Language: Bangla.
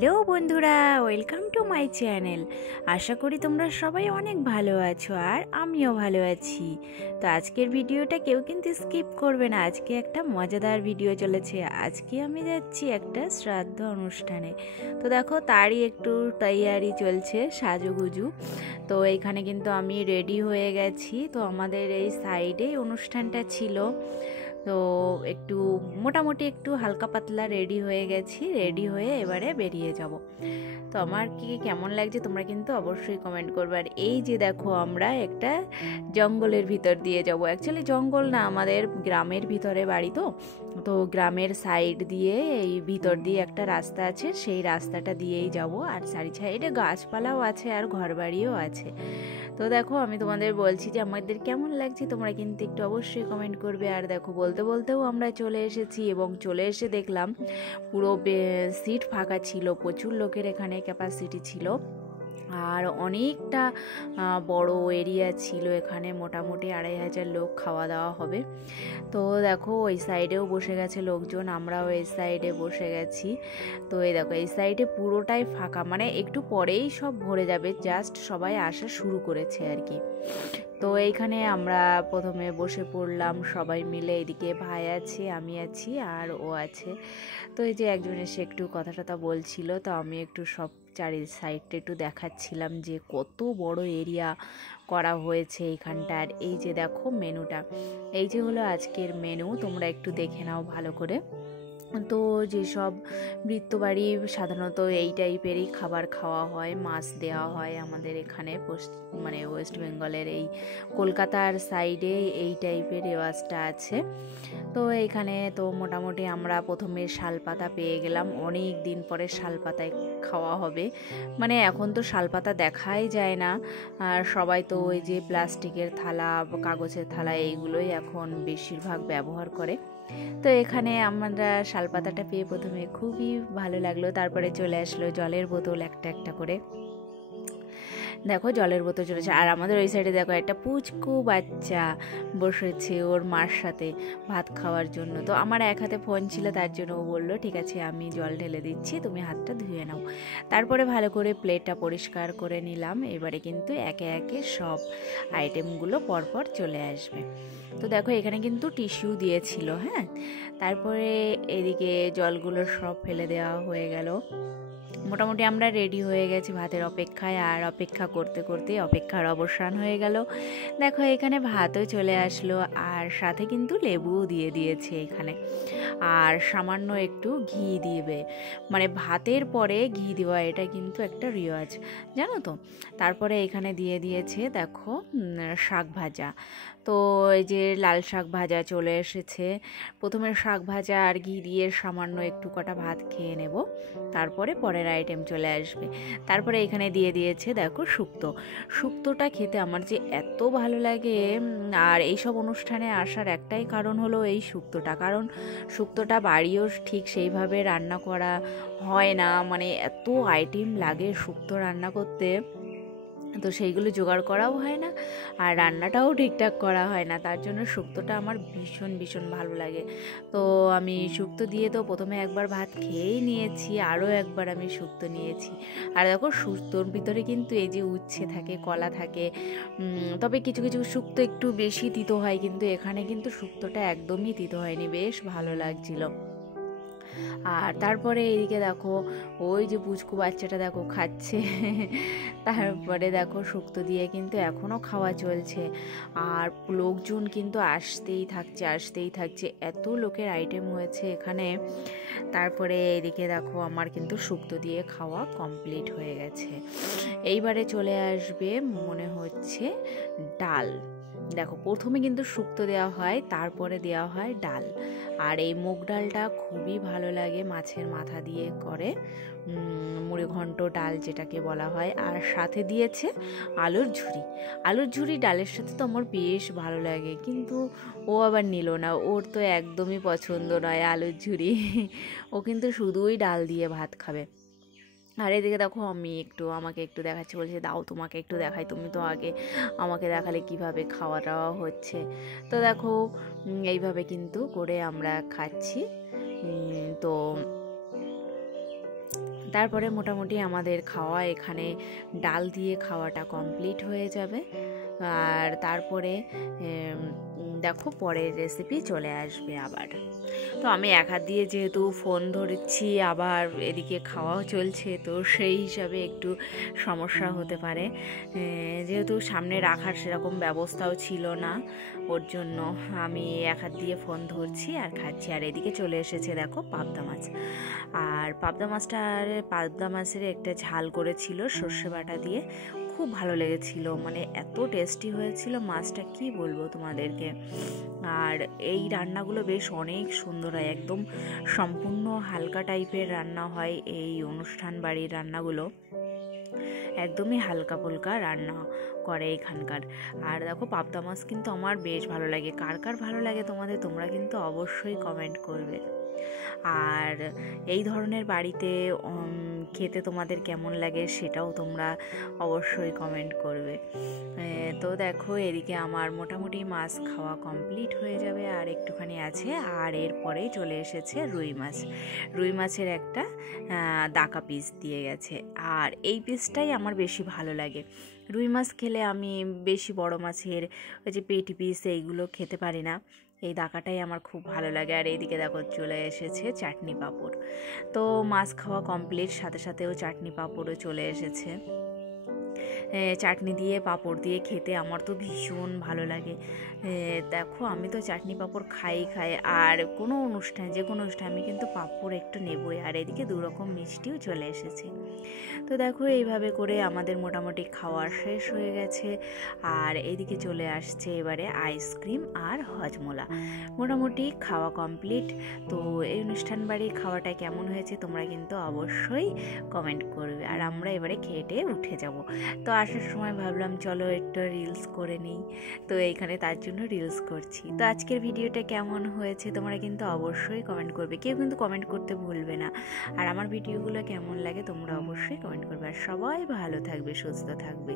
হ্যালো বন্ধুরা, ওয়েলকাম টু মাই চ্যানেল। আশা করি তোমরা সবাই অনেক ভালো আছো আর আমিও ভালো আছি। তো আজকের ভিডিওটা কেউ কিন্তু স্কিপ করবে না, আজকে একটা মজাদার ভিডিও চলেছে। আজকে আমি যাচ্ছি একটা শ্রাদ্ধ অনুষ্ঠানে। তো দেখো তারই একটু তৈয়ারি চলছে, সাজুগুজু। তো এইখানে কিন্তু আমি রেডি হয়ে গেছি। তো আমাদের এই সাইডেই অনুষ্ঠানটা ছিল, তো একটু মোটামুটি একটু হালকা পাতলা রেডি হয়ে গেছি। রেডি হয়ে এবারে বেরিয়ে যাব। তো আমার কি কেমন লাগছে তোমরা কিন্তু অবশ্যই কমেন্ট করবে। আর এই যে দেখো আমরা একটা জঙ্গলের ভিতর দিয়ে যাব। অ্যাকচুয়ালি জঙ্গল না, আমাদের গ্রামের ভিতরে বাড়ি। তো তো গ্রামের সাইড দিয়ে এই ভিতর দিয়ে একটা রাস্তা আছে, সেই রাস্তাটা দিয়েই যাব। আর চারি সাইডে গাছপালাও আছে আর ঘরবাড়িও আছে। তো দেখো আমি তোমাদের বলছি যে আমাদের কেমন লাগছে, তোমরা কিন্তু একটু অবশ্যই কমেন্ট করবে। আর দেখো বলতে বলতেও আমরা চলে এসেছি, এবং চলে এসে দেখলাম পুরো সিট ফাঁকা ছিল, প্রচুর লোকের এখানে ক্যাপাসিটি ছিল। আর অনেকটা বড় এরিয়া ছিল এখানে, মোটামুটি 2500 লোক খাওয়া দাওয়া হবে। তো দেখো ওই সাইডেও বসে গেছে লোকজন, আমরাও এই সাইডে বসে গেছি। তো এই দেখো এই সাইডে পুরোটাই ফাঁকা, মানে একটু পরেই সব ভরে যাবে, জাস্ট সবাই আসা শুরু করেছে আর কি। তো এইখানে আমরা প্রথমে বসে পড়লাম সবাই মিলে। এদিকে ভাই আছে, আমি আছি আর ও আছে। তো এই যে একজন এসে একটু কথা টথা বলছিল, তো আমি একটু সব চারি সাইডটা একটু দেখাচ্ছিলাম যে কত বড় এরিয়া করা হয়েছে এইখানটার। এই যে দেখো মেনুটা, এই যে হলো আজকের মেনু, তোমরা একটু দেখে নাও ভালো করে। তো যেসব বৃত্তবাড়ি সাধারণত এই টাইপেরই খাবার খাওয়া হয়, মাছ দেওয়া হয় আমাদের এখানে মানে ওয়েস্ট বেঙ্গলের এই কলকাতার সাইডে এই টাইপের রেওয়াজটা আছে। তো এইখানে তো মোটামুটি আমরা প্রথমে শালপাতা পেয়ে গেলাম, অনেক দিন পরে শালপাতায় খাওয়া হবে। মানে এখন তো শালপাতা দেখাই যায় না, আর সবাই তো ওই যে প্লাস্টিকের থালা, কাগজের থালা এইগুলোই এখন বেশিরভাগ ব্যবহার করে। তো এখানে আমরা শালপাতাটা পেয়ে প্রথমে খুবই ভালো লাগলো। তারপরে চলে আসলো জলের বোতল একটা একটা করে। দেখো জলের বোতল চলেছে। আর আমাদের ওই সাইডে দেখো একটা পুচকু বাচ্চা বসেছে ওর মার সাথে ভাত খাওয়ার জন্য। তো আমার এক হাতে ফোন ছিল, তার জন্য ও বললো ঠিক আছে আমি জল ঢেলে দিচ্ছি, তুমি হাতটা ধুয়ে নাও। তারপরে ভালো করে প্লেটটা পরিষ্কার করে নিলাম। এবারে কিন্তু একে একে সব আইটেমগুলো পরপর চলে আসবে। তো দেখো এখানে কিন্তু টিস্যু দিয়েছিল। হ্যাঁ, তারপরে এদিকে জলগুলো সব ফেলে দেওয়া হয়ে গেল। মোটামুটি আমরা রেডি হয়ে গেছি ভাতের অপেক্ষায়, আর অপেক্ষা করতে করতে অপেক্ষার অবসান হয়ে গেল। দেখো এখানে ভাতও চলে আসলো, আর সাথে কিন্তু লেবুও দিয়ে দিয়েছে এখানে, আর সামান্য একটু ঘি দিবে। মানে ভাতের পরে ঘি দেওয়া, এটা কিন্তু একটা রেওয়াজ, জানো তো। তারপরে এখানে দিয়ে দিয়েছে দেখো শাক ভাজা। তো এই যে লাল শাক ভাজা চলে এসেছে। প্রথমে শাক ভাজা আর ঘি দিয়ে সামান্য একটু কটা ভাত খেয়ে নেব, তারপরে পরের আইটেম চলে আসবে। তারপরে এখানে দিয়ে দিয়েছে দেখো শুক্তো। শুক্তোটা খেতে আমার যে এত ভালো লাগে। আর এইসব অনুষ্ঠানে আসার একটাই কারণ হলো এই শুক্তোটা, কারণ শুক্তোটা বাড়িও ঠিক সেইভাবে রান্না করা হয় না, মানে এত আইটেম লাগে শুক্তো রান্না করতে, তো সেইগুলো জোগাড় করাও হয় না, আর রান্নাটাও ঠিকঠাক করা হয় না। তার জন্য শুক্তোটা আমার ভীষণ ভীষণ ভালো লাগে। তো আমি শুক্তো দিয়ে তো প্রথমে একবার ভাত খেয়েই নিয়েছি, আরও একবার আমি শুক্তো নিয়েছি। আর দেখো শুক্তোর ভিতরে কিন্তু এই যে উচ্ছে থাকে, কলা থাকে, তবে কিছু কিছু শুক্তো একটু বেশি তিতো হয়, কিন্তু এখানে কিন্তু শুক্তোটা একদমই তিতো হয়নি, বেশ ভালো লাগছিল। আর তারপরে এদিকে দেখো ওই যে পুচকু বাচ্চাটা দেখো খাচ্ছে। তারপরে দেখো শুক্তো দিয়ে কিন্তু এখনও খাওয়া চলছে, আর লোকজন কিন্তু আসতেই থাকছে, এত লোকের আইটেম হয়েছে এখানে। তারপরে এদিকে দেখো আমার কিন্তু শুক্তো দিয়ে খাওয়া কমপ্লিট হয়ে গেছে। এইবারে চলে আসবে মনে হচ্ছে ডাল। দেখো প্রথমে কিন্তু শুক্তো দেওয়া হয়, তারপরে দেওয়া হয় ডাল। আর এই মুগ ডালটা খুবই ভালো লাগে, মাছের মাথা দিয়ে করে, মুড়ি ঘন্ট ডাল যেটাকে বলা হয়। আর সাথে দিয়েছে আলুর ঝুরি। আলুর ঝুরি ডালের সাথে তো আমার বেশ ভালো লাগে, কিন্তু ও আবার নিল না, ওর তো একদমই পছন্দ নয় আলুর ঝুরি। ও কিন্তু শুধুই ডাল দিয়ে ভাত খাবে। আর এদিকে দেখো আমাকে একটু দেখাচ্ছে, বলছে দাও তোমাকে একটু দেখাই, তুমি তো আগে আমাকে দেখালে কিভাবে খাওয়া দাওয়া হচ্ছে। তো দেখো এইভাবে কিন্তু করে আমরা খাচ্ছি। তো তারপরে মোটামুটি আমাদের খাওয়া এখানে ডাল দিয়ে খাওয়াটা কমপ্লিট হয়ে যাবে। আর তারপরে দেখো পরের রেসিপি চলে আসবে আবার। তো আমি এক হাত দিয়ে যেহেতু ফোন ধরছি, আবার এদিকে খাওয়াও চলছে, তো সেই হিসাবে একটু সমস্যা হতে পারে, যেহেতু সামনে রাখার সেরকম ব্যবস্থাও ছিল না, ওর জন্য আমি এক হাত দিয়ে ফোন ধরছি আর খাচ্ছি। আর এদিকে চলে এসেছে দেখো পাবদা মাছ। আর পাবদা মাছের একটা ঝাল করেছিল সর্ষে বাটা দিয়ে, খুব ভালো লেগেছিল, মানে এত টেস্টি হয়েছিল মাছটা, কি বলবো তোমাদেরকে। আর এই রান্নাগুলো বেশ অনেক সুন্দর হয়, একদম সম্পূর্ণ হালকা টাইপের রান্না হয় এই অনুষ্ঠান বাড়ির রান্নাগুলো, একদমই হালকা ফুলকা রান্না করে এখানকার। আর দেখো পাবদা মাছ কিন্তু আমার বেশ ভালো লাগে, কার কার ভালো লাগে তোমরা কিন্তু অবশ্যই কমেন্ট করবে। আর এই ধরনের বাড়িতে খেতে তোমাদের কেমন লাগে সেটাও তোমরা অবশ্যই কমেন্ট করবে। তো দেখো এদিকে আমার মোটামুটি মাছ খাওয়া কমপ্লিট হয়ে যাবে, আর একটুখানি আছে। আর এরপরেই চলে এসেছে রুই মাছের একটা দাকা পিস দিয়ে গেছে, আর এই পিসটাই আমার বেশি ভালো লাগে। রুই মাছ খেলে আমি বেশি বড় মাছের ওই যে পেটি পিস এইগুলো খেতে পারি না, এই দাকাটাই আমার খুব ভালো লাগে। আর এইদিকে দেখো চলে এসেছে চাটনি পাঁপড়। তো মাছ খাওয়া কমপ্লিট, সাথে সাথেও চাটনি পাঁপড়ও চলে এসেছে। চাটনি দিয়ে পাঁপড় দিয়ে খেতে আমার তো ভীষণ ভালো লাগে। দেখো আমি তো চাটনি পাঁপড় খাই। আর কোনো অনুষ্ঠানে, যে কোনো অনুষ্ঠানে আমি কিন্তু পাঁপড় একটু নেবই। আর এদিকে 2 রকম মিষ্টিও চলে এসেছে। তো দেখো এইভাবে করে আমাদের মোটামুটি খাওয়া শেষ হয়ে গেছে। আর এদিকে চলে আসছে এবারে আইসক্রিম আর হজমোলা। মোটামুটি খাওয়া কমপ্লিট। তো এই অনুষ্ঠান বাড়ির খাওয়াটা কেমন হয়েছে তোমরা কিন্তু অবশ্যই কমেন্ট করবে। আর আমরা এবারে খেয়ে উঠে যাব। তো আসার সময় ভাবলাম চলো একটু রিলস করে নিই, তো এইখানে তার জন্য রিলস করছি। তো আজকের ভিডিওটা কেমন হয়েছে তোমরা কিন্তু অবশ্যই কমেন্ট করবে, কেউ কিন্তু কমেন্ট করতে ভুলবে না। আর আমার ভিডিওগুলো কেমন লাগে তোমরা অবশ্যই কমেন্ট করবে। আর সবাই ভালো থাকবে, সুস্থ থাকবে।